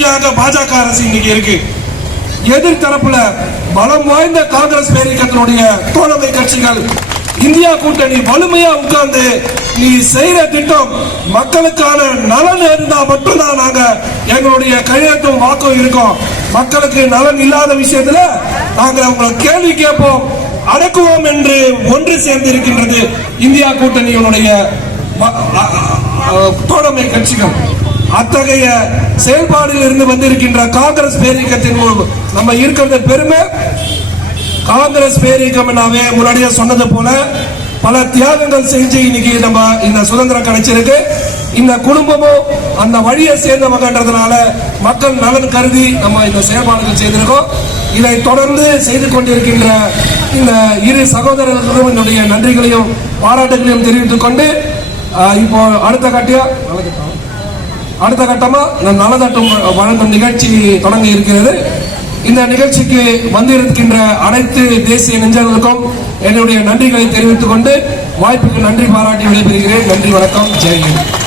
கட்சியாக பாஜக அரசு இன்னைக்கு இருக்கு. எதிர்த்தரப்புல பலம் வாய்ந்த காங்கிரஸ் பேரியக்கத்தினுடைய தோழமை கட்சிகள் இந்தியா கூட்டணி வலிமையா உட்கார்ந்து நீ செய்யற திட்டம் மக்களுக்கான நலன் இருந்தா மட்டும்தான் நாங்க எங்களுடைய கையெழுத்தும் வாக்கும் இருக்கோம். மக்களுக்கு நலன் இல்லாத விஷயத்துல நாங்க உங்களை கேள்வி கேட்போம், அடக்குவோம் என்று ஒன்று சேர்ந்து இருக்கின்றது இந்தியா கூட்டணியினுடைய தோழமை கட்சிகள். அத்தகைய செயல்பாடில் இருந்து வந்திருக்கின்ற காங்கிரஸ் பேரியக்கத்தின் நம்ம இருக்கிறது பெருமை. காங்கிரஸ் பேரியக்கம் முன்னாடியே சொன்னது போல பல தியாகங்கள் செஞ்சு இன்னைக்கு நம்ம இந்த சுதந்திரம் கிடைச்சிருக்கு. இந்த குடும்பமும் அந்த வழியை சேர்ந்தவங்கன்றதுனால மக்கள் நலன் கருதி நம்ம இந்த செயல்பாடுகள் செய்திருக்கோம். இதை தொடர்ந்து செய்து கொண்டிருக்கின்ற இந்த இரு சகோதரர்களுக்கும் என்னுடைய நன்றிகளையும் பாராட்டுகளையும் தெரிவித்துக் கொண்டு இப்போ அடுத்த கட்டமா நலதட்டம் வழங்கும் நிகழ்ச்சி தொடங்க இருக்கிறது. இந்த நிகழ்ச்சிக்கு வந்திருக்கின்ற அனைத்து தேசிய நெஞ்சங்களுக்கும் என்னுடைய நன்றிகளை தெரிவித்துக் கொண்டு வாய்ப்புக்கு நன்றி பாராட்டி விடைபெறுகிறேன். நன்றி, வணக்கம், ஜெய் ஹிந்த்.